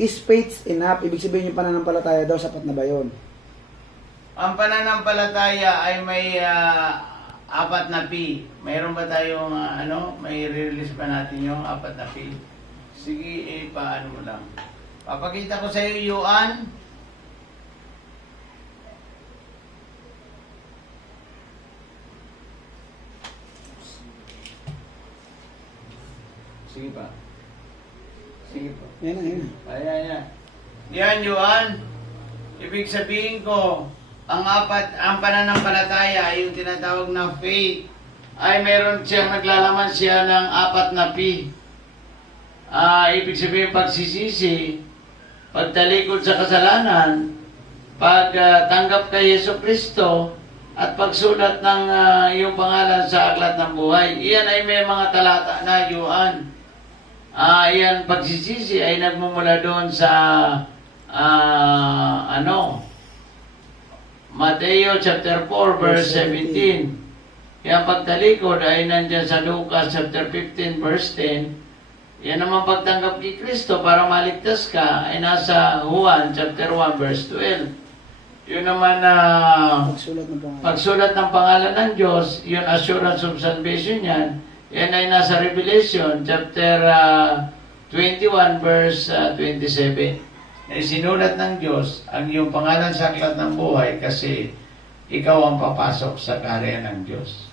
Is faith enough? Ibig sabihin yung pananampalataya daw, sapat na ba yun? Ang pananampalataya ay may apat na P. Mayroon ba tayong may release pa natin yung apat na P? Sige, paano mo lang. Papakita ko sa iyo, Yuan. Sige pa. Sige pa. Yan na, yan na. Ayan. Yan, Yuan. Ibig sabihin ko, ang pananampalataya, yung tinatawag na faith, ay meron siyang naglalaman siya ng apat na P. Ibig sabihin pagsisisi, pagtalikod sa kasalanan, pagtanggap kay Yesu Kristo, at pagsulat ng iyong pangalan sa aklat ng buhay. Iyan ay may mga talata na, Yuan. Iyan pagsisisi ay nagmumula doon sa Mateo chapter 4 verse 17. Yan pagtalikod ay nandyan sa Lucas chapter 15 verse 10. Yan naman pagtanggap kay Kristo para maligtas ka ay nasa Juan chapter 1 verse 12. Yun naman pagsulat ng pangalan ng Diyos, yun assurance of salvation yan. Yan ay nasa Revelation chapter 21 verse 27. Ay sinulat ng Diyos ang iyong pangalan sa aklat ng buhay kasi ikaw ang papasok sa kaharian ng Diyos.